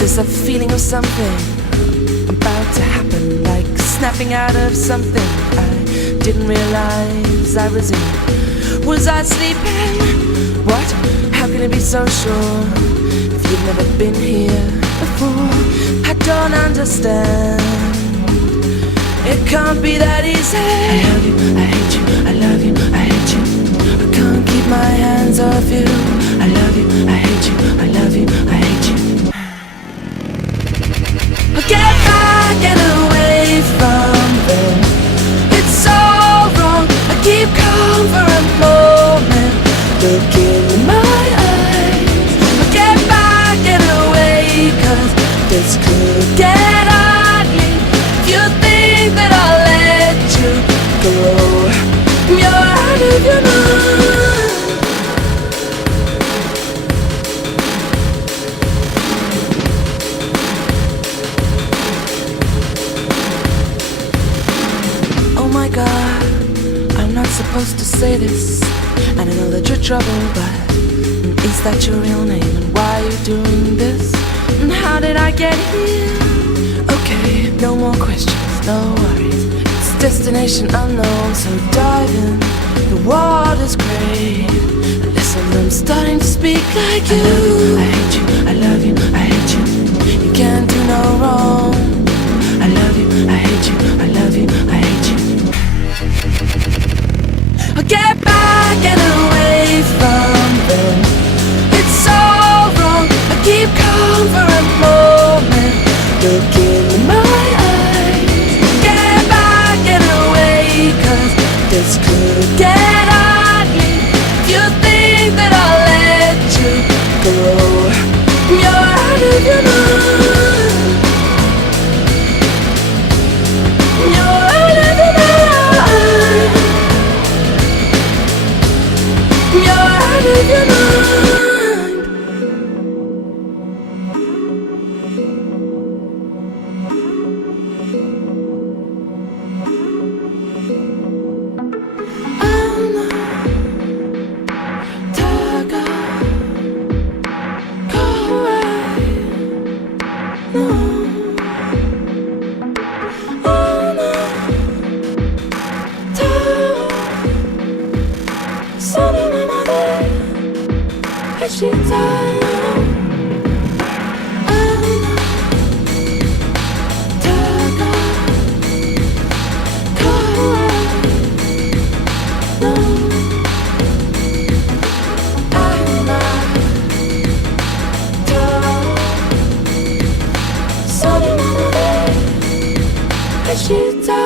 Is this a feeling of something about to happen, like snapping out of something I didn't realize I was in? Was I sleeping? What? How can I be so sure if you've never been here before? I don't understand. It can't be that easy. I love you, I hate you, I love you, I hate you. I can't keep my hands off you. I love you, I hate you, I love you, I hate you. Get back and away from them. It's so wrong. I keep calm for a moment. Look in my eyes. Get back and away, 'cause this could get ugly. If you think that I'll let you go, you're out of your mind. Oh my God, I'm not supposed to say this, and I know that you're trouble, but is that your real name? And why are you doing this? And how did I get here? Okay, no more questions, no worries. It's destination unknown, so dive in. The water's great. Listen, I'm starting to speak like you. I hate you, I love you, I hate you. You can't do no wrong. I love you, I hate you, I love you, I hate you. Get back and away from them. It's so wrong. I keep calm for a moment. Look in my eyes. Get back and away, 'cause this could get ugly. If you think that I'll let you go, you're out of your mind. You're out of your mind. You're out of your mind. I'm tired, go away. No. I'm tired. Sunny mama day, and she died. I'm tired, go away. No, I'm tired. Sunny mama day, and she died.